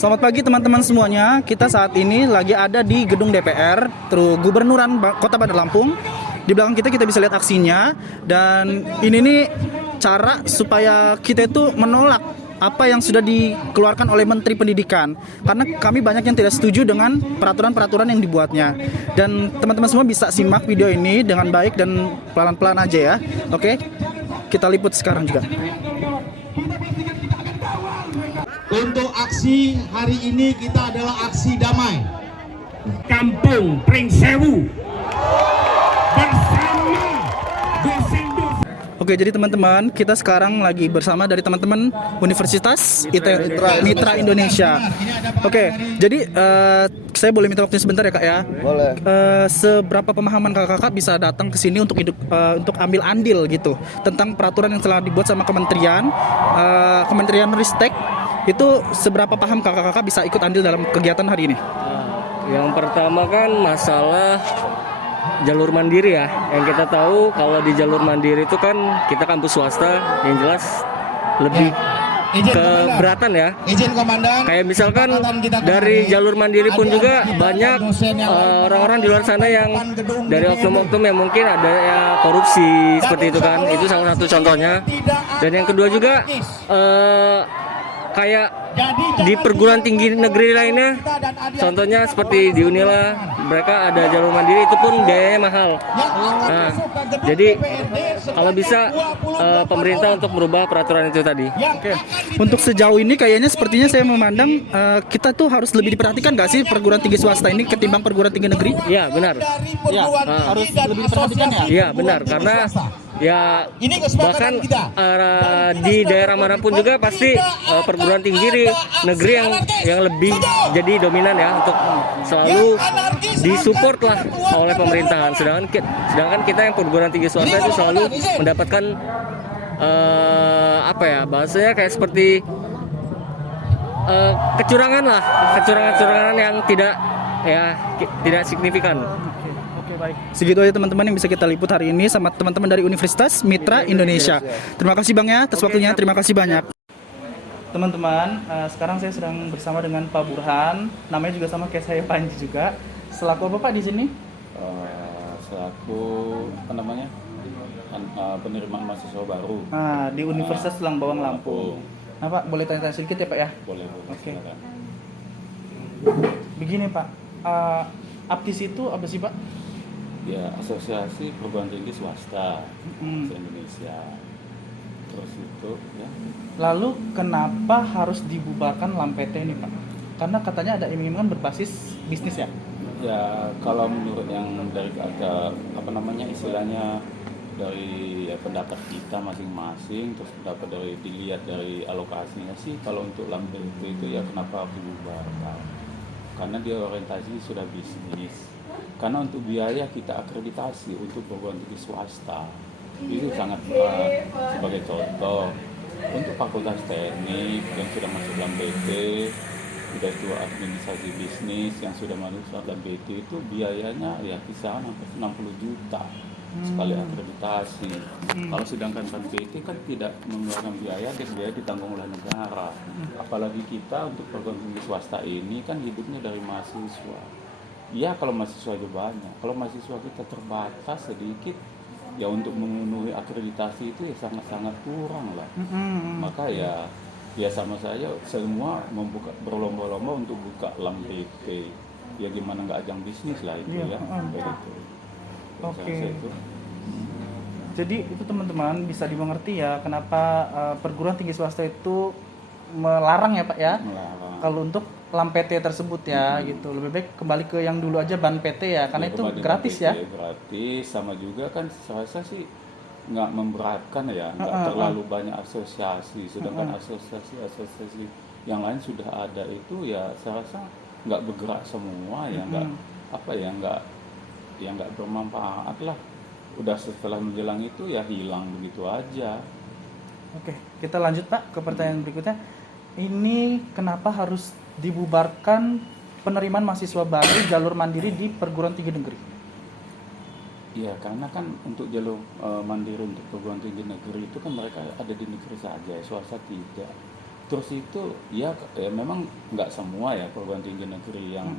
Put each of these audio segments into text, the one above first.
Selamat pagi teman-teman semuanya. Kita saat ini lagi ada di gedung DPR Gubernuran Kota Bandar Lampung. Di belakang kita bisa lihat aksinya. Dan ini nih cara supaya kita itu menolak apa yang sudah dikeluarkan oleh Menteri Pendidikan. Karena kami banyak yang tidak setuju dengan peraturan-peraturan yang dibuatnya. Dan teman-teman semua bisa simak video ini dengan baik dan pelan-pelan aja ya. Oke, kita liput sekarang juga. Untuk aksi hari ini kita adalah aksi damai. Kampung Pringsewu bersama dosen-dosen. Oke, jadi teman-teman, kita sekarang lagi bersama dari teman-teman Universitas Mitra Indonesia. Oke, jadi saya boleh minta waktu sebentar ya kak ya? Boleh. Seberapa pemahaman kakak-kakak bisa datang ke sini untuk ambil andil gitu tentang peraturan yang telah dibuat sama Kementerian Ristek, itu seberapa paham kakak-kakak bisa ikut andil dalam kegiatan hari ini? Yang pertama kan masalah jalur mandiri ya. Yang kita tahu kalau di jalur mandiri itu kan kita kampus swasta, yang jelas lebih keberatan ya. Izin komandan. Kayak misalkan dari jalur mandiri pun juga banyak orang-orang di luar sana yang dari oknum-oknum yang mungkin ada ya korupsi seperti itu kan. Itu salah satu contohnya. Dan yang kedua juga kayak di perguruan tinggi negeri lainnya, contohnya seperti di Unila, mereka ada jalur mandiri, itu pun biayanya mahal. Nah, jadi kalau bisa pemerintah untuk merubah peraturan itu tadi. Oke. Untuk sejauh ini kayaknya sepertinya saya memandang kita tuh harus lebih diperhatikan nggak sih perguruan tinggi swasta ini ketimbang perguruan tinggi negeri? Iya benar. Ya, harus lebih diperhatikan ya. Iya benar, karena ya bahkan di daerah manapun juga pasti perguruan tinggi negeri yang lebih jadi dominan ya untuk selalu disupport lah oleh pemerintahan. Sedangkan kita yang perguruan tinggi swasta itu selalu mendapatkan apa ya bahasanya kayak seperti kecurangan yang tidak signifikan. Baik. Segitu aja teman-teman yang bisa kita liput hari ini sama teman-teman dari Universitas Mitra Indonesia. Terima kasih Bang ya atas waktunya. Terima kasih banyak. Teman-teman, sekarang saya sedang bersama dengan Pak Burhan. Namanya juga sama kayak saya, Panji juga. Selaku apa Pak di sini? Selaku apa namanya? Penerimaan mahasiswa baru. Di Universitas Tulang Bawang Lampung. Nah Pak, boleh tanya-tanya sedikit ya Pak ya? Boleh. Oke. Begini Pak, APTIS itu apa sih Pak? Ya, Asosiasi Perguruan Tinggi Swasta se-Indonesia. Terus itu ya. Lalu kenapa harus dibubarkan LAM-PT ini Pak? Karena katanya ada iming-imingan berbasis bisnis ya? Ya, kalau menurut yang dari istilahnya dari pendapat kita masing-masing, terus pendapat dilihat dari alokasinya sih, kalau untuk LAM-PT itu ya kenapa harus dibubarkan? Karena dia orientasinya sudah bisnis. Karena untuk biaya kita akreditasi untuk perguruan tinggi swasta itu sangat berat. Sebagai contoh, untuk fakultas teknik yang sudah masuk dalam PT, sudah itu administrasi bisnis yang sudah masuk dalam PT itu biayanya ya kisaran hampir 60 juta sekali akreditasi. Kalau sedangkan PT kan tidak mengeluarkan biaya, biaya ditanggung oleh negara. Apalagi kita untuk perguruan tinggi swasta ini kan hidupnya dari mahasiswa. Ya kalau mahasiswa aja banyak, kalau mahasiswa kita terbatas sedikit, ya untuk memenuhi akreditasi itu ya sangat-sangat kurang lah. Maka ya sama saya semua berlomba-lomba untuk buka LAM-PT. Ya gimana nggak ajang bisnis lah itu ya. Begitu. Oke. Jadi itu teman-teman bisa dimengerti ya kenapa perguruan tinggi swasta itu melarang ya Pak ya? Melarang. Kalau untuk LAM-PT tersebut ya gitu. Lebih baik kembali ke yang dulu aja BAN-PT ya, karena itu gratis ya. Gratis, sama juga kan saya rasa sih nggak memberatkan ya, nggak terlalu banyak asosiasi. Sedangkan asosiasi yang lain sudah ada itu ya saya rasa nggak bergerak semua ya, nggak bermanfaat lah. Udah setelah menjelang itu ya hilang begitu aja. Oke, kita lanjut Pak ke pertanyaan berikutnya. Ini kenapa harus dibubarkan penerimaan mahasiswa baru jalur mandiri di perguruan tinggi negeri? Iya, karena kan untuk jalur mandiri untuk perguruan tinggi negeri itu kan mereka ada di negeri saja, swasta tidak. Terus itu ya memang nggak semua ya perguruan tinggi negeri yang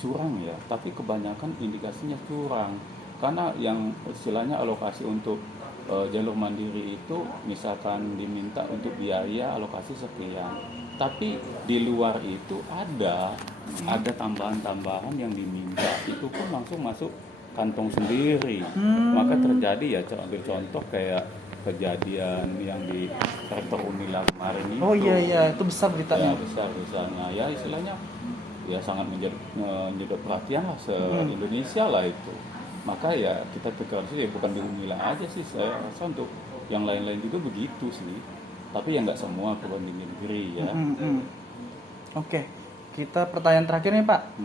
curang ya, tapi kebanyakan indikasinya curang. Karena yang istilahnya alokasi untuk jalur mandiri itu misalkan diminta untuk biaya alokasi sekian, tapi di luar itu ada tambahan-tambahan yang diminta, itu pun langsung masuk kantong sendiri. Maka terjadi ya, ambil contoh kayak kejadian yang di rektor Unila kemarin itu. Oh iya itu besar beritanya. Ya, besarnya ya istilahnya ya sangat menjadi perhatian lah se-Indonesia lah itu. Maka ya kita tekan sih, bukan di Unila aja sih, saya rasa untuk yang lain-lain juga begitu sih. Tapi ya nggak semua perguruan tinggi negeri ya. Oke, kita pertanyaan terakhir nih Pak.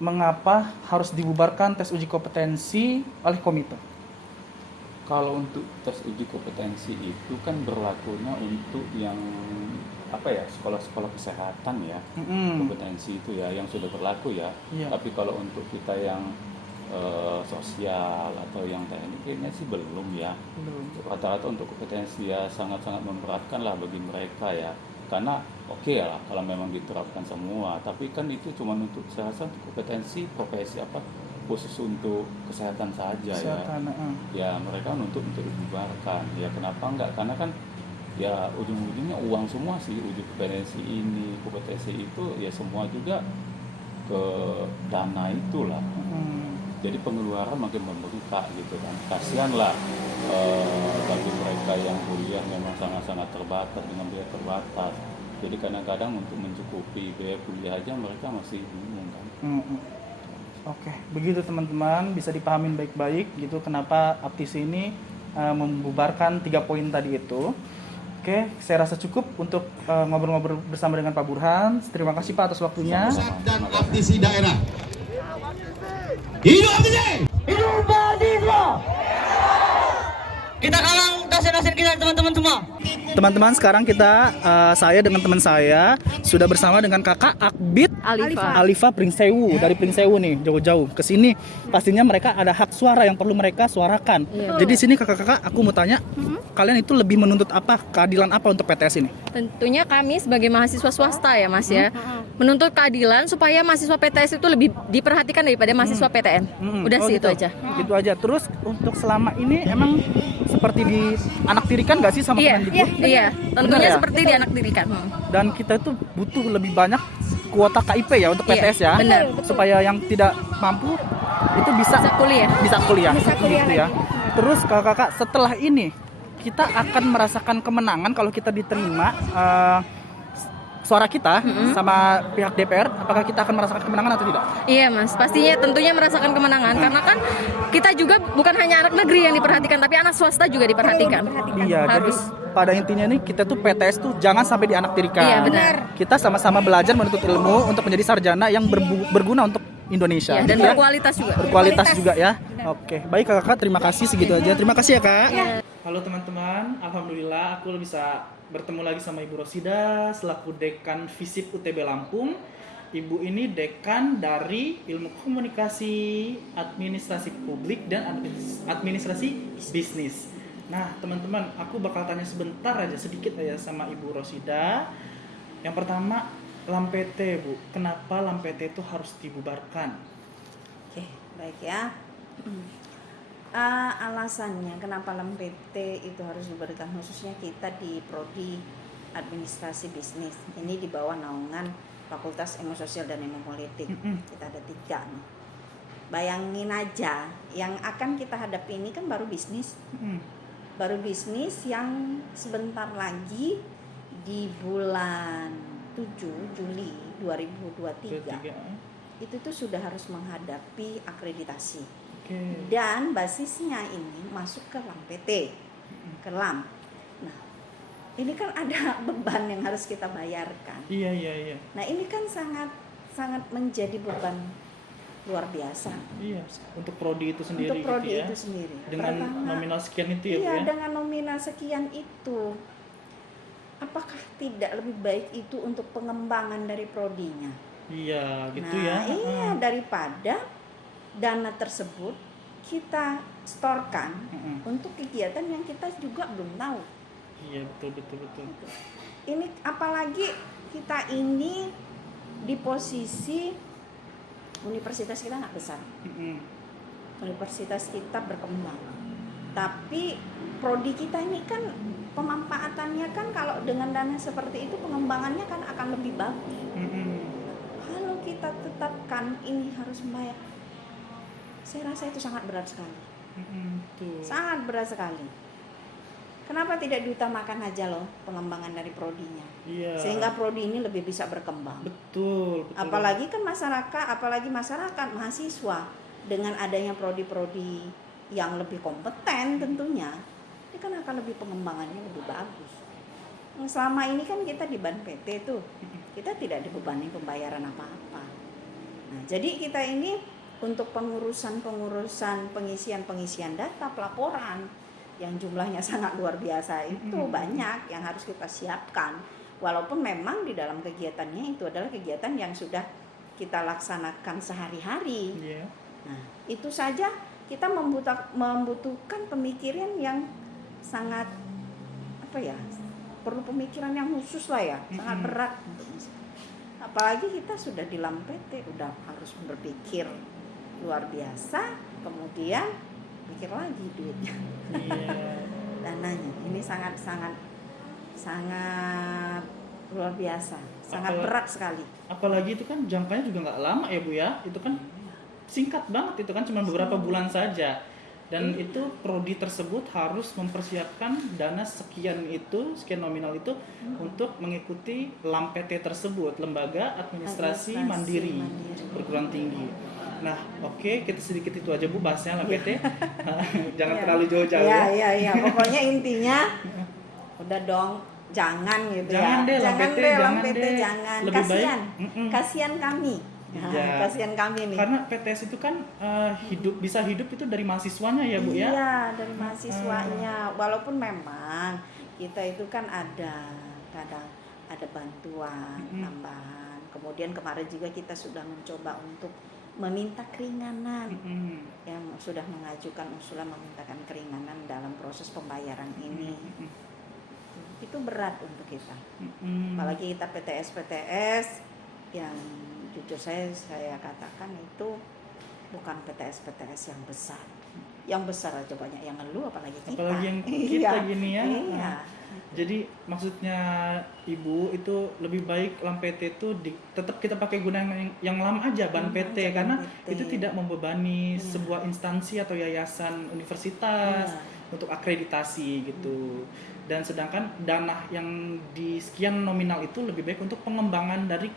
Mengapa harus dibubarkan tes uji kompetensi oleh komite? Kalau untuk tes uji kompetensi itu kan berlakunya untuk yang sekolah-sekolah kesehatan ya, kompetensi itu ya yang sudah berlaku ya. Tapi kalau untuk kita yang sosial atau yang teknik kayaknya sih belum ya. Rata-rata untuk kompetensi ya sangat-sangat memberatkan lah bagi mereka ya. Karena oke lah kalau memang diterapkan semua, tapi kan itu cuma untuk saya rasa untuk kompetensi profesi khusus untuk kesehatan saja ya. Ya mereka untuk dibubarkan. Ya kenapa enggak? Karena kan ya ujung-ujungnya uang semua sih, uji kompetensi ini, kompetensi itu ya semua juga ke dana itulah. Jadi pengeluaran makin membengkak gitu kan. Kasihan lah bagi mereka yang kuliah memang sangat-sangat terbatas dengan biaya terbatas. Jadi kadang-kadang untuk mencukupi biaya kuliah aja mereka masih bingung kan. Oke, begitu teman-teman, bisa dipahamin baik-baik gitu kenapa Aptis ini membubarkan 3 poin tadi itu. Oke, saya rasa cukup untuk ngobrol-ngobrol bersama dengan Pak Burhan. Terima kasih Pak atas waktunya. Pusat dan Aptisi daerah. Hidup Aptisi! Hidup mahasiswa! Kita kalang dosen-dosen kita teman-teman semua. Teman-teman, sekarang kita saya dengan teman saya sudah bersama dengan Kakak Akbit Alifa Pringsewu dari Pringsewu nih, jauh-jauh ke sini. Pastinya mereka ada hak suara yang perlu mereka suarakan. Jadi sini kakak-kakak aku mau tanya, kalian itu lebih menuntut apa? Keadilan apa untuk PTS ini? Tentunya kami sebagai mahasiswa swasta ya Mas ya, menuntut keadilan supaya mahasiswa PTS itu lebih diperhatikan daripada mahasiswa PTN. Udah sih gitu. itu aja. Gitu aja. Terus untuk selama ini emang seperti di anak tirikan nggak sih sama Kemendikbud? Iya, tentunya ya? seperti di anak dirikan. Dan kita itu butuh lebih banyak kuota KIP ya untuk PTS ya. Benar. Supaya yang tidak mampu itu bisa kuliah. Gitu ya. Terus kakak-kakak setelah ini kita akan merasakan kemenangan kalau kita diterima suara kita sama pihak DPR, apakah kita akan merasakan kemenangan atau tidak? Iya Mas, pastinya tentunya merasakan kemenangan karena kan kita juga bukan hanya anak negeri yang diperhatikan, tapi anak swasta juga diperhatikan. Iya, harus. Jadi pada intinya nih kita tuh PTS tuh jangan sampai dianaktirikan. Iya benar. Kita sama-sama belajar menuntut ilmu untuk menjadi sarjana yang berguna untuk Indonesia. Iya, dan gitu ya? berkualitas juga. Berkualitas juga ya. Oke, baik kakak, terima kasih segitu aja. Terima kasih ya kak. Halo teman-teman, alhamdulillah aku bisa bertemu lagi sama Ibu Rosida selaku Dekan FISIP UTB Lampung. Ibu ini dekan dari Ilmu Komunikasi, Administrasi Publik dan Administrasi Bisnis. Nah, teman-teman, aku bakal tanya sebentar aja, sedikit aja sama Ibu Rosida. Yang pertama, LAM-PT, Bu. Kenapa LAM-PT itu harus dibubarkan? Oke, baik ya. Alasannya kenapa LAM-PT itu harus dibubarkan, khususnya kita di Prodi Administrasi Bisnis. Ini di bawah naungan Fakultas Ilmu Sosial dan Ilmu Politik. Kita ada 3 nih. Bayangin aja, yang akan kita hadapi ini kan baru bisnis. Baru bisnis yang sebentar lagi di bulan 7 Juli 2023 itu tuh sudah harus menghadapi akreditasi. Dan basisnya ini masuk ke LAM-PT, ke LAM. Nah, ini kan ada beban yang harus kita bayarkan. Iya. Nah, ini kan sangat menjadi beban luar biasa. Iya, untuk prodi itu sendiri. Untuk prodi gitu ya. itu sendiri. Dengan nominal sekian itu ya, Bu iya, ya. dengan nominal sekian itu. Apakah tidak lebih baik itu untuk pengembangan dari prodinya? Iya, gitu nah, ya. Iya, daripada dana tersebut kita storkan untuk kegiatan yang kita juga belum tahu Iya, betul. Ini apalagi kita ini di posisi universitas kita nggak besar. Universitas kita berkembang. Tapi prodi kita ini kan pemanfaatannya kan kalau dengan dana seperti itu pengembangannya kan akan lebih bagus. Kalau kita tetapkan ini harus membayar, saya rasa itu sangat berat sekali. Sangat berat sekali. Kenapa tidak diutamakan aja loh pengembangan dari prodinya? Iya. Sehingga prodi ini lebih bisa berkembang. Betul. Apalagi kan masyarakat mahasiswa dengan adanya prodi-prodi yang lebih kompeten tentunya, ini kan akan lebih pengembangannya lebih bagus. Selama ini kan kita di Ban PT tuh, kita tidak dibebani pembayaran apa-apa. Nah, jadi kita ini untuk pengurusan pengisian data pelaporan yang jumlahnya sangat luar biasa itu banyak yang harus kita siapkan. Walaupun memang di dalam kegiatannya itu adalah kegiatan yang sudah kita laksanakan sehari-hari. Iya. Nah, itu saja kita membutuhkan pemikiran yang sangat perlu pemikiran yang khusus lah ya, sangat berat untuk apalagi kita sudah di LAM PT udah harus berpikir luar biasa, kemudian pikir lagi duitnya. Dananya ini sangat luar biasa, sangat berat sekali. Apalagi itu kan jangkanya juga nggak lama ya Bu ya, itu kan singkat banget, itu kan cuma beberapa bulan saja. Dan itu prodi tersebut harus mempersiapkan dana sekian nominal itu untuk mengikuti LAM PT tersebut, Lembaga Administrasi Mandiri Perguruan Tinggi. Nah, oke, kita sedikit itu aja Bu bahasnya LAM PT. Jangan terlalu jauh-jauh ya. Iya, pokoknya intinya udah dong, jangan gitu jangan ya. Jangan deh jangan. Lebih Kasihan kami. Ya. Kasihan kami nih. Karena PTS itu kan bisa hidup itu dari mahasiswanya ya Bu ya. Iya, dari mahasiswanya. Walaupun memang kita itu kan kadang ada bantuan tambahan. Kemudian kemarin juga kita sudah mencoba untuk meminta keringanan. Yang sudah mengajukan usulan memintakan keringanan dalam proses pembayaran ini. Itu berat untuk kita. Apalagi kita PTS yang jujur saya katakan itu bukan PTS yang besar. Yang besar aja banyak yang ngeluh, apalagi kita. Apalagi yang kita gini ya. Iya. Jadi maksudnya Ibu itu lebih baik LAM PT itu tetap kita pakai guna yang LAM aja, Ban PT, karena itu tidak membebani sebuah instansi atau yayasan universitas untuk akreditasi gitu. Dan sedangkan dana yang di sekian nominal itu lebih baik untuk pengembangan dari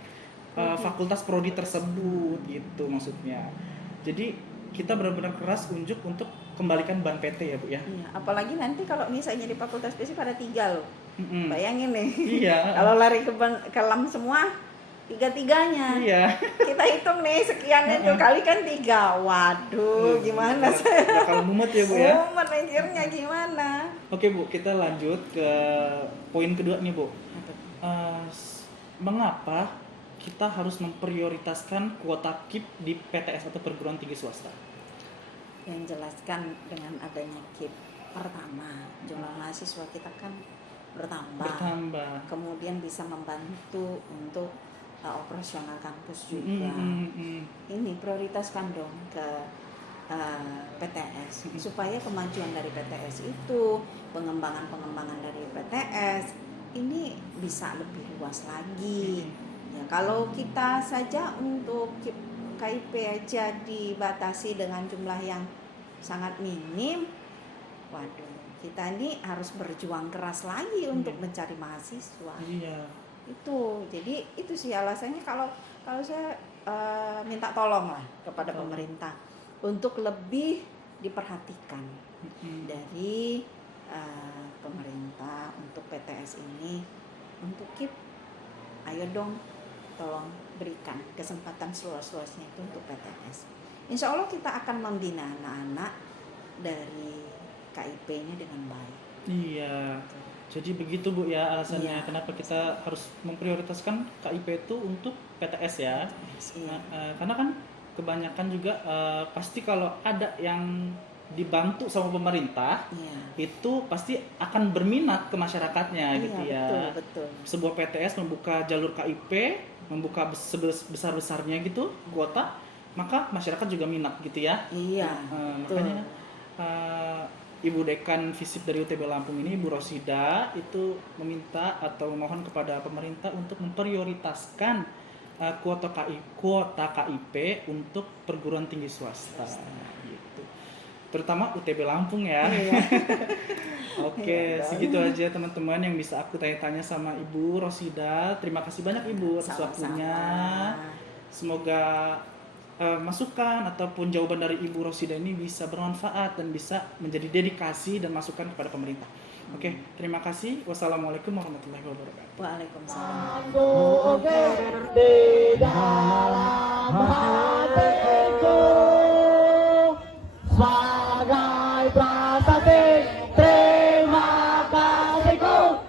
fakultas prodi tersebut gitu maksudnya. Jadi kita benar-benar keras unjuk untuk kembalikan Ban PT ya Bu ya. Iya, apalagi nanti kalau misalnya di fakultas fisik pada 3 loh. Bayangin nih. Iya. Kalau lari ke LAM semua 3-3-nya. Iya. Kita hitung nih sekian itu kali kan 3. Waduh, gimana saya? Bakal mumet ya Bu ya. Mumet akhirnya gimana? Oke Bu, kita lanjut ke poin kedua nih Bu. Mengapa kita harus memprioritaskan kuota KIP di PTS atau perguruan tinggi swasta? Yang jelaskan dengan adanya KIP, pertama jumlah mahasiswa kita kan bertambah. Kemudian bisa membantu untuk operasional kampus juga. Ini prioritaskan dong ke PTS supaya kemajuan dari PTS itu, pengembangan dari PTS ini bisa lebih luas lagi. Ya, kalau kita saja untuk KIP aja dibatasi dengan jumlah yang sangat minim, waduh, kita ini harus berjuang keras lagi untuk mencari mahasiswa. Iya. Jadi itu sih alasannya kalau saya minta tolong lah kepada pemerintah untuk lebih diperhatikan dari pemerintah untuk PTS ini, untuk KIP. Ayo dong, tolong berikan kesempatan seluas-luasnya itu untuk PTS. Insya Allah kita akan membina anak-anak dari KIP-nya dengan baik. Iya. Jadi begitu Bu ya alasannya kenapa kita harus memprioritaskan KIP itu untuk PTS ya. Iya. Karena kan kebanyakan juga pasti kalau ada yang dibantu sama pemerintah, Iya. itu pasti akan berminat ke masyarakatnya Iya, gitu ya. betul. Sebuah PTS membuka jalur KIP, membuka sebesar-besarnya gitu kuota, maka masyarakat juga minat gitu ya. Iya. Betul. Makanya Ibu Dekan FISIP dari UTB Lampung ini, Ibu Rosida, itu meminta atau memohon kepada pemerintah untuk memprioritaskan kuota KIP untuk perguruan tinggi swasta. Gitu. Terutama UTB Lampung ya. Oke, segitu aja teman-teman yang bisa aku tanya-tanya sama Ibu Rosida. Terima kasih banyak Ibu atas waktunya. Semoga masukan ataupun jawaban dari Ibu Rosida ini bisa bermanfaat dan bisa menjadi dedikasi dan masukan kepada pemerintah. Oke, terima kasih. Wassalamualaikum warahmatullahi wabarakatuh. Waalaikumsalam.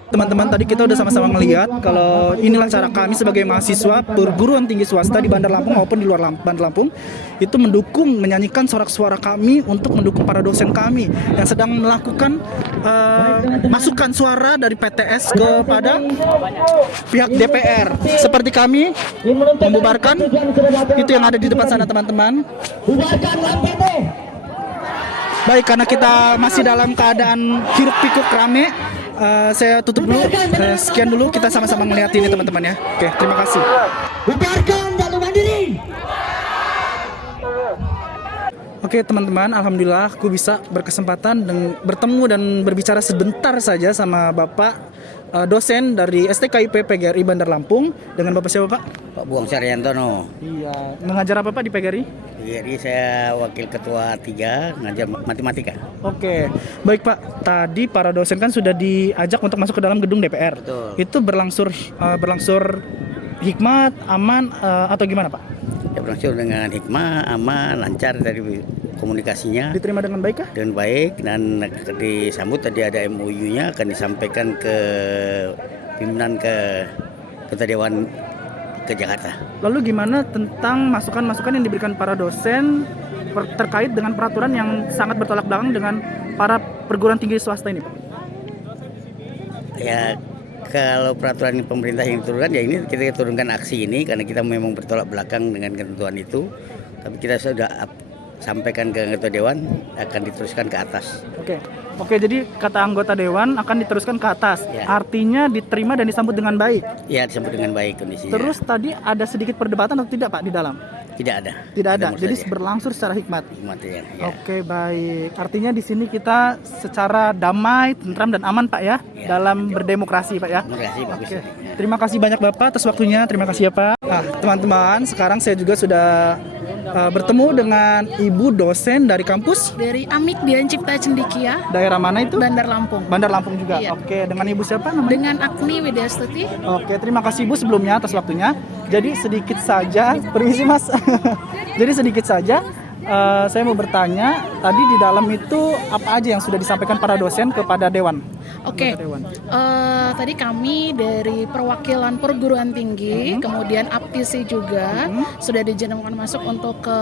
Teman-teman, tadi kita udah sama-sama ngelihat kalau inilah cara kami sebagai mahasiswa perguruan tinggi swasta di Bandar Lampung maupun di luar Bandar Lampung itu mendukung, menyanyikan sorak suara kami untuk mendukung para dosen kami yang sedang melakukan masukan suara dari PTS kepada pihak DPR. Seperti kami membubarkan itu yang ada di depan sana teman-teman. Baik, karena kita masih dalam keadaan hiruk pikuk rame, saya tutup dulu. Sekian dulu, kita sama-sama melihat ini teman-teman ya. Oke, terima kasih. Bubarkan jalur mandiri. Oke teman-teman, alhamdulillah aku bisa berkesempatan bertemu dan berbicara sebentar saja sama Bapak dosen dari STKIP PGRI Bandar Lampung. Dengan Bapak siapa Pak? Pak Buang Saryantono. Iya, mengajar apa Pak di PGRI? PGRI saya wakil ketua 3, ngajar matematika. Oke, baik Pak. Tadi para dosen kan sudah diajak untuk masuk ke dalam gedung DPR. Betul. Itu berlangsur hikmat, aman atau gimana Pak? Ya, berlangsung dengan hikmah, aman, lancar dari komunikasinya. Diterima dengan baik kah? Dengan baik dan disambut tadi ada MOU-nya akan disampaikan ke pimpinan ke Kota Dewan ke Jakarta. Lalu gimana tentang masukan-masukan yang diberikan para dosen terkait dengan peraturan yang sangat bertolak belakang dengan para perguruan tinggi swasta ini Pak? Ya kalau peraturan pemerintah yang diturunkan ya ini kita turunkan aksi ini karena kita memang bertolak belakang dengan ketentuan itu. Tapi kita sudah sampaikan ke Ketua Dewan akan diteruskan ke atas. Oke, jadi kata anggota Dewan akan diteruskan ke atas. Ya. Artinya diterima dan disambut dengan baik. Ya disambut dengan baik kondisinya. Terus tadi ada sedikit perdebatan atau tidak Pak di dalam? Tidak ada. Tidak ada. Nomor Jadi saja. berlangsung secara hikmat. Hikmat ya. Oke, baik. Artinya di sini kita secara damai, tentram dan aman Pak ya, dalam berdemokrasi Pak ya. Terima kasih bagus. Oke. Terima kasih banyak Bapak atas waktunya. Terima kasih ya Pak. Nah, teman-teman, sekarang saya juga sudah bertemu dengan Ibu dosen dari kampus Dari Amik Dian Cipta Cendikia, daerah mana itu? Bandar Lampung. Bandar Lampung juga. Iya. Oke, dengan Ibu siapa namanya? Dengan Agni Widyastuti. Oke, terima kasih Ibu sebelumnya atas waktunya. Jadi sedikit saja, permisi Mas. Jadi sedikit saja saya mau bertanya, tadi di dalam itu apa aja yang sudah disampaikan para dosen kepada Dewan? Oke, tadi kami dari perwakilan perguruan tinggi, kemudian APTISI juga sudah dijenengkan masuk untuk ke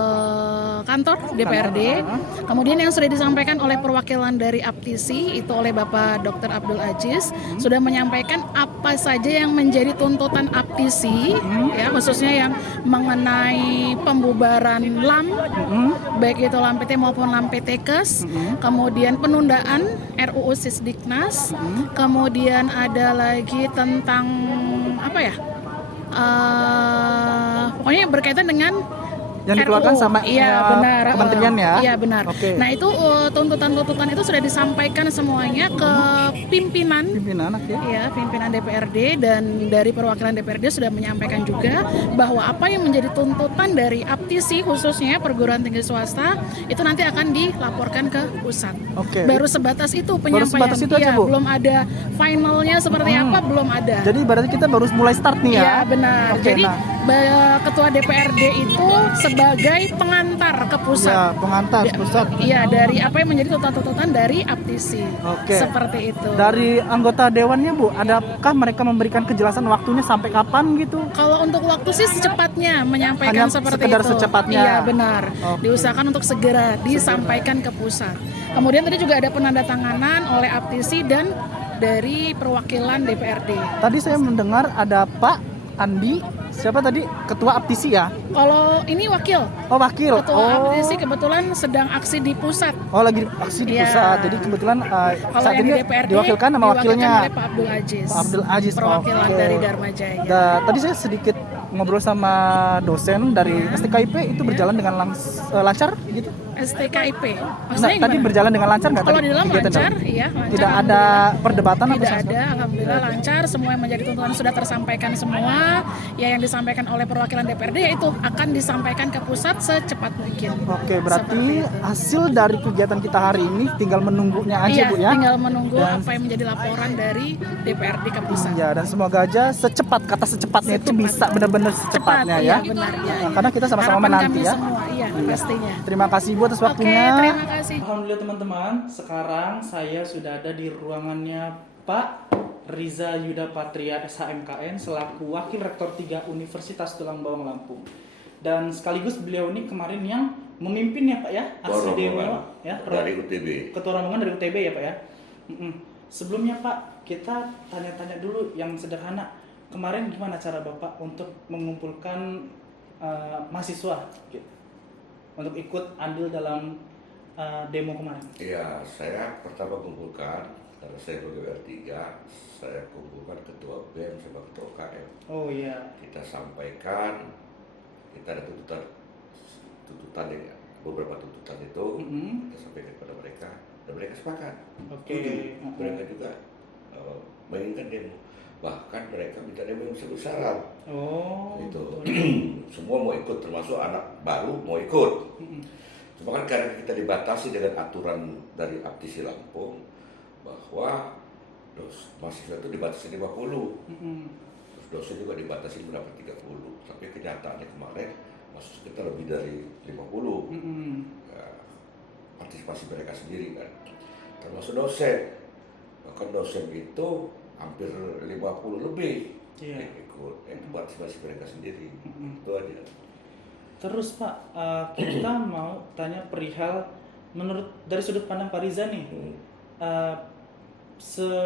kantor DPRD. Kemudian yang sudah disampaikan oleh perwakilan dari APTISI itu oleh Bapak Dr. Abdul Aziz sudah menyampaikan apa saja yang menjadi tuntutan APTISI, ya khususnya yang mengenai pembubaran LAM, baik itu LAM PT maupun LAM PTKes, kemudian penundaan RUU Sisdiknas. Kemudian ada lagi tentang apa ya? Pokoknya berkaitan dengan yang dikeluarkan RUU. sama benar, kementerian ya? Iya benar. Oke. Nah itu tuntutan-tuntutan itu sudah disampaikan semuanya ke pimpinan. Ya, pimpinan DPRD dan dari perwakilan DPRD sudah menyampaikan juga bahwa apa yang menjadi tuntutan dari APTISI khususnya perguruan tinggi swasta itu nanti akan dilaporkan ke pusat. Oke. Baru sebatas itu Baru penyampaian. sebatas itu aja, Iya, Bu? belum ada finalnya seperti apa, belum ada. Jadi berarti kita baru mulai start nih ya? Iya benar. Oke, Jadi nah. Ketua DPRD itu sebagai pengantar ke pusat. Ya, pengantar pusat. Iya, dari apa yang menjadi tuntutan-tuntutan dari Aptisi. Oke. Seperti itu. Dari anggota dewannya Bu, adakah mereka memberikan kejelasan waktunya sampai kapan gitu? Kalau untuk waktu sih secepatnya menyampaikan Hanya seperti sekedar itu. secepatnya. Iya, benar. Oke. Diusahakan untuk segera disampaikan ke pusat. Kemudian tadi juga ada penandatanganan oleh Aptisi dan dari perwakilan DPRD. Tadi saya mendengar ada Pak Andi, siapa tadi? Ketua Aptisi ya? Kalau ini wakil. Oh, wakil. Ketua Aptisi kebetulan sedang aksi di pusat. Oh, lagi aksi di Iya. pusat. Jadi kebetulan Kalau saat yang ini di DPRD diwakilkan sama wakilnya. oleh Pak Abdul Aziz. Pak Abdul Aziz. Perwakilan Oke. dari Dharma Jaya. Tadi saya sedikit ngobrol sama dosen dari STKIP, itu berjalan dengan lancar gitu? STKIP. Nah, Maksudnya tadi gimana? berjalan dengan lancar nggak? Kalau tadi di dalam kegiatan lancar, dalam? iya. Lancar, Tidak ada alhamdulillah. perdebatan atau Tidak sesuatu? ada, alhamdulillah lancar. Semua yang menjadi tuntutan sudah tersampaikan semua. Ya, yang disampaikan oleh perwakilan DPRD yaitu akan disampaikan ke pusat secepat mungkin. Oke, berarti Seperti itu. hasil dari kegiatan kita hari ini tinggal menunggunya aja Iya, Bu ya? tinggal menunggu Dan- apa yang menjadi laporan dari DPRD ke pusat. Ya, dan semoga aja secepat, kata secepatnya itu bisa benar-benar secepatnya Cepat, ya. iya, benar, iya. Karena kita sama-sama Harapan menanti kami ya. semua, iya, pastinya. Terima kasih Bu atas Oke, waktunya. terima kasih. Alhamdulillah teman-teman, sekarang saya sudah ada di ruangannya Pak Riza Yuda Patria SHMKN selaku Wakil Rektor 3 Universitas Tulang Bawang Lampung. Dan sekaligus beliau ini kemarin yang memimpin ya Pak ya aksi demo ya dari UTB. Ketua rombongan dari UTB ya Pak ya. Sebelumnya Pak, kita tanya-tanya dulu yang sederhana. Kemarin gimana cara Bapak untuk mengumpulkan mahasiswa gitu, untuk ikut andil dalam demo kemarin? Iya, saya pertama kumpulkan, karena saya sebagai R3, saya kumpulkan ketua BEM sama ketua KM. Oh iya. Kita sampaikan, kita ada tuntutan ya, beberapa tuntutan itu, kita sampaikan kepada mereka, dan mereka sepakat. Oke. Setuju. Mereka juga menginginkan demo. Bahkan mereka minta demo yang besar-besaran. Oh. Gitu. Semua mau ikut, termasuk anak baru mau ikut. Cuma kan karena kita dibatasi dengan aturan dari Aptisi Lampung bahwa mahasiswa itu dibatasi 50, terus dosen juga dibatasi mendapat 30. Tapi kenyataannya kemarin mahasiswa kita lebih dari 50. Partisipasi mereka sendiri kan, termasuk dosen. Bahkan dosen itu hampir 50 lebih yang ikut, itu partisipasi mereka sendiri. Itu aja. Terus Pak, kita mau tanya perihal menurut dari sudut pandang Pak Riza nih,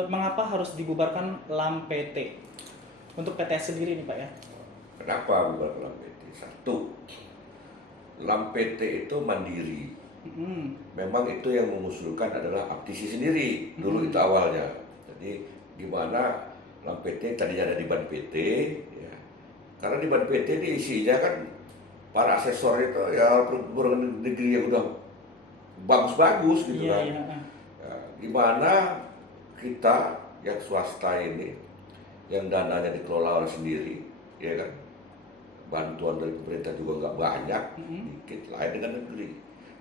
mengapa harus dibubarkan LAM PT untuk PTS sendiri nih Pak ya? Kenapa bubarkan LAM PT? Satu, LAM PT itu mandiri. Memang itu yang mengusulkan adalah Aptisi sendiri dulu itu awalnya. Jadi gimana LAM PT tadinya ada di Ban PT, ya. Karena di Ban PT ini isinya kan para asesor itu ya perguruan negeri yang udah bagus-bagus gitu kan. Ya, gimana kita yang swasta ini yang dananya dikelola oleh sendiri, ya kan, bantuan dari pemerintah juga nggak banyak, dikit lain dengan negeri,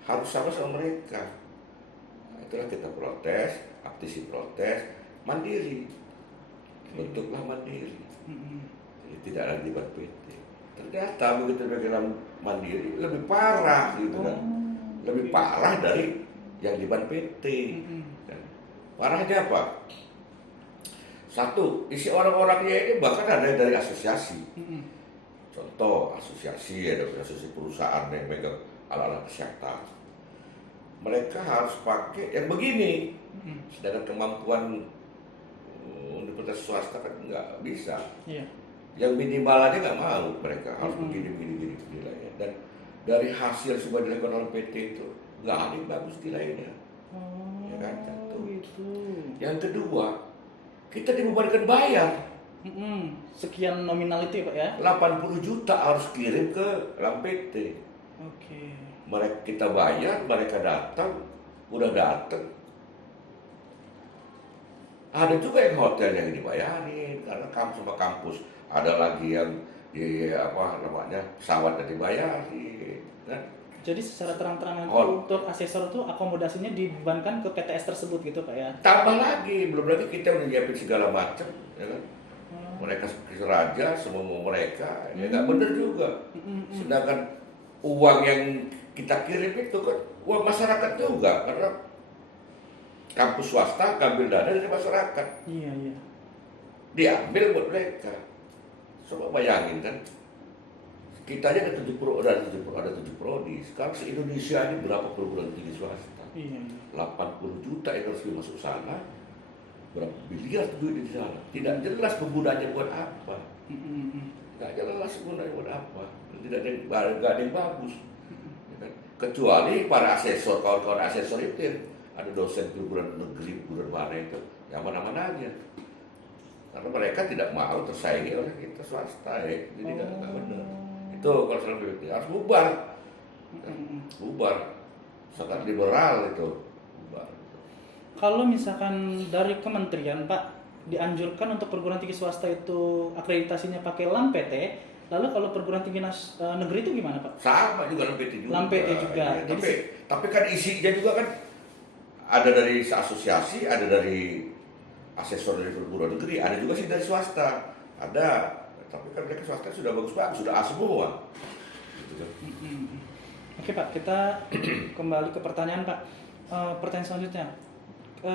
harus sama-sama mereka. Nah, itulah kita protes, Aptisi protes, mandiri, bentuklah mandiri, jadi tidak ada di Ban PT. Ternyata begitu mereka mandiri lebih parah gitu kan, lebih parah dari yang di Ban PT. Parahnya apa? Satu, isi orang-orangnya ini bahkan ada dari asosiasi. Contoh asosiasi, ada asosiasi perusahaan yang megang alat-alat kesehatan. Mereka harus pakai yang begini, sedangkan kemampuan universitas swasta kan nggak bisa. Yang minimal aja nggak mau, mereka harus begini nilainya. Dan dari hasil semua dilakukan oleh PT itu nggak ada yang bagus nilainya. Ya kan, satu. Yang kedua, kita dibebankan bayar. Sekian nominal itu ya Pak ya? 80 juta harus kirim ke LAM PT. Oke. Mereka kita bayar, mereka datang, udah datang. Ada juga yang hotel yang dibayarin karena kampus sama kampus. Ada lagi yang di pesawat yang dibayarin. Kan? Jadi secara terang-terangan untuk asesor itu akomodasinya dibebankan ke PTS tersebut gitu Pak ya? Tambah lagi, belum lagi kita udah nyiapin segala macam, ya kan? Mereka seperti raja, semua mereka, ya nggak benar juga. Sedangkan uang yang kita kirim itu kan uang masyarakat juga, karena kampus swasta ngambil dana dari masyarakat. Iya. Diambil buat mereka. Coba bayangin kan, kita aja ada 7 prodi. Sekarang se-Indonesia ini berapa perguruan tinggi swasta? Iya. 80 juta yang harus masuk sana. Berapa miliar duit di sana? Tidak jelas penggunanya buat apa. Tidak jelas penggunanya buat apa. Tidak ada yang bagus. Ya kan? Kecuali para asesor, kawan-kawan asesor itu ada dosen perguruan negeri, perguruan mana itu, yang mana-mana aja. Karena mereka tidak mau tersaingi oleh kita swasta, ya. Jadi nggak benar. Itu kalau salah BPT harus bubar. Bubar. Sangat liberal itu. Bubar. Kalau misalkan dari kementerian Pak dianjurkan untuk perguruan tinggi swasta itu akreditasinya pakai LAM PT, lalu kalau perguruan tinggi negeri itu gimana Pak? Sama juga LAM PT juga. LAM PT juga. Ya, tapi kan isinya juga kan ada dari asosiasi, ada dari asesor dari perguruan negeri, ada juga sih dari swasta. Ada, tapi kan mereka swasta sudah bagus-bagus, sudah A semua. Gitu kan. Oke Pak, kita kembali ke pertanyaan Pak. Pertanyaan selanjutnya.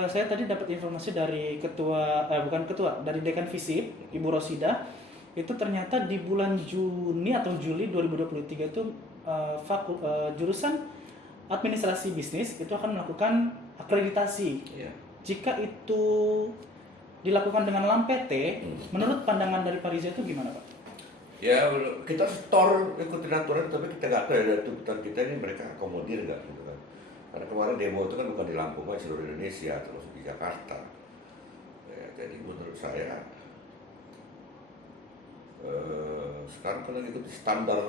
Saya tadi dapat informasi dari dari Dekan FISIP, Ibu Rosida. Itu ternyata di bulan Juni atau Juli 2023 itu jurusan administrasi bisnis itu akan melakukan akreditasi. Jika itu dilakukan dengan LAM PT, menurut pandangan dari Pak Riza itu gimana Pak? Ya kita store ikutin aturan, tapi kita nggak tahu ya tuntutan kita ini mereka akomodir nggak gitu kan. Karena kemarin demo itu kan bukan di Lampung, kan seluruh Indonesia, termasuk di Jakarta. Ya, jadi menurut saya sekarang kan ikut standar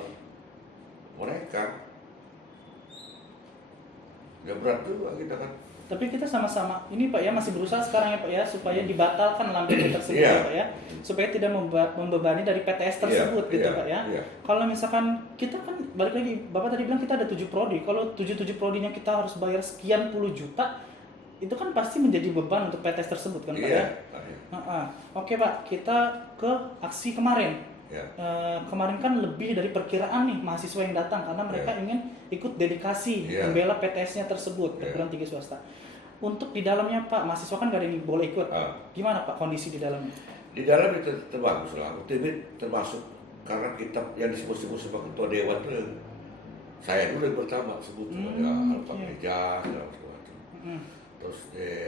mereka. Ya berat juga kita kan. Tapi kita sama-sama ini Pak ya masih berusaha sekarang ya Pak ya supaya dibatalkan LAM PT tersebut ya Pak ya, supaya tidak membebani dari PTS tersebut gitu Pak ya. Kalau misalkan kita kan balik lagi Bapak tadi bilang kita ada 7 prodi, kalau 7 prodinya kita harus bayar sekian puluh juta, itu kan pasti menjadi beban untuk PTS tersebut kan Pak ya. Oke Pak, kita ke aksi kemarin. Kemarin kan lebih dari perkiraan nih mahasiswa yang datang karena mereka ingin ikut dedikasi membela PTS-nya tersebut, perguruan tinggi swasta. Untuk di dalamnya Pak, mahasiswa kan gak ada yang boleh ikut. Gimana Pak kondisi di dalamnya? Di dalam itu terbagus lah. UTB termasuk karena kita yang disebut-sebut sebagai ketua dewan itu saya dulu yang pertama sebut Alfa Gereja segala macam. Terus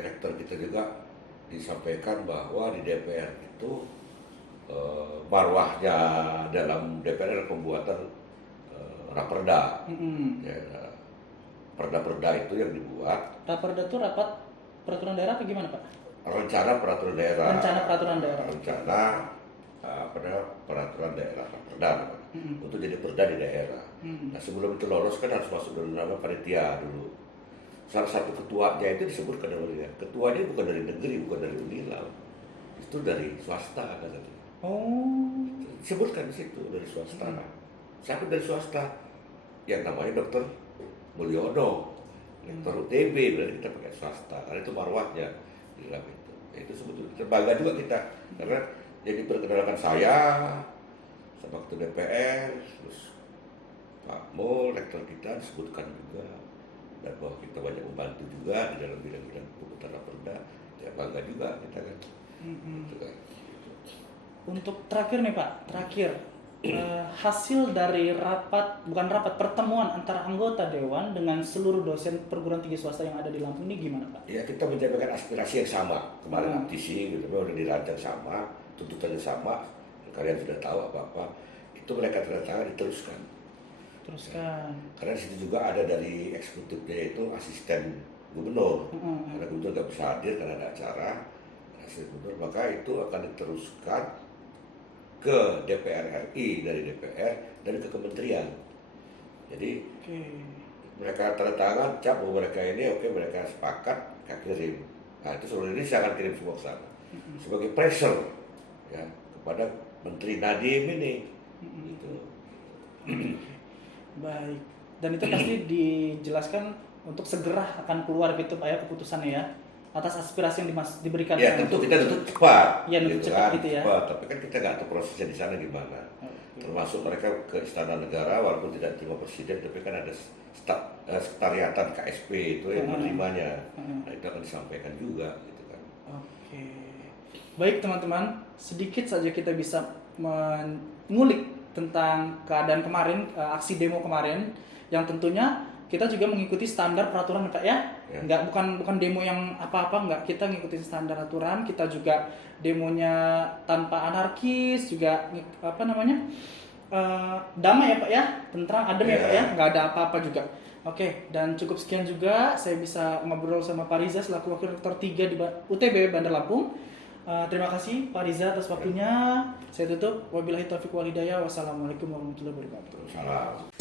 rektor kita juga disampaikan bahwa di DPR itu marwahnya dalam DPR adalah pembuatan raperda. Perda-perda itu yang dibuat. Raperda itu rapat peraturan daerah apa gimana Pak? Rencana peraturan daerah. Rencana peraturan daerah. Rencana peraturan daerah raperda untuk jadi perda di daerah. Nah sebelum itu lolos kan harus masuk dalam nama panitia dulu. Salah satu ketuanya itu disebutkan oleh ketuanya bukan dari negeri, bukan dari Unilau, itu dari swasta katanya. Disebutkan di situ dari swasta. Siapa dari swasta? Yang namanya Dr. Mulyono, rektor UTB, berarti kita pakai swasta. Karena itu marwahnya di dalam itu. Ya, itu sebetulnya terbangga juga kita, karena jadi perkenalkan saya sama ketua DPR, terus Pak Mul, rektor kita disebutkan juga, dan bahwa kita banyak membantu juga di dalam bidang-bidang pembuatan raperda. Ya bangga juga kita kan. Gitu kan. Untuk terakhir nih Pak, hasil dari pertemuan antara anggota dewan dengan seluruh dosen perguruan tinggi swasta yang ada di Lampung ini gimana Pak? Ya kita menjabarkan aspirasi yang sama kemarin TC gitu, udah dirancang sama, tuntutannya sama, kalian sudah tahu apa-apa, itu mereka ternyata diteruskan. Ya. Karena di situ juga ada dari eksekutifnya itu asisten gubernur, karena gubernur nggak bisa hadir karena ada acara, asisten gubernur, maka itu akan diteruskan ke DPR RI, dari DPR dan ke kementerian. Jadi mereka tanda tangan cap bahwa mereka ini mereka sepakat kirim. Nah itu seluruh Indonesia akan kirim semua ke sana sebagai pressure ya kepada Menteri Nadiem ini. Gitu. Baik. Dan itu pasti dijelaskan untuk segera akan keluar gitu Pak ya keputusannya ya. atas aspirasi yang diberikan. Ya tentu kita tuntut cepat. Iya, nuntut cepat gitu ya. Cepat. Tapi kan kita nggak tahu prosesnya di sana gimana. Termasuk mereka ke Istana Negara walaupun tidak terima presiden, tapi kan ada sekretariatan KSP itu yang menerimanya. Nah itu akan disampaikan juga gitu kan. Oke. Baik teman-teman, sedikit saja kita bisa mengulik tentang keadaan kemarin, aksi demo kemarin, yang tentunya kita juga mengikuti standar peraturan Pak ya. Nggak, bukan demo yang apa-apa, nggak, kita ngikutin standar aturan, kita juga demonya tanpa anarkis, juga damai ya Pak ya, tentram, adem ya Pak ya, nggak ada apa-apa juga. Oke, dan cukup sekian juga saya bisa ngobrol sama Pak Riza selaku Wakil Rektor 3 di UTB Bandar Lampung. Terima kasih Pak Riza atas waktunya. Saya tutup. Wabillahi taufiq wal hidayah. Wassalamualaikum warahmatullahi wabarakatuh. Salam.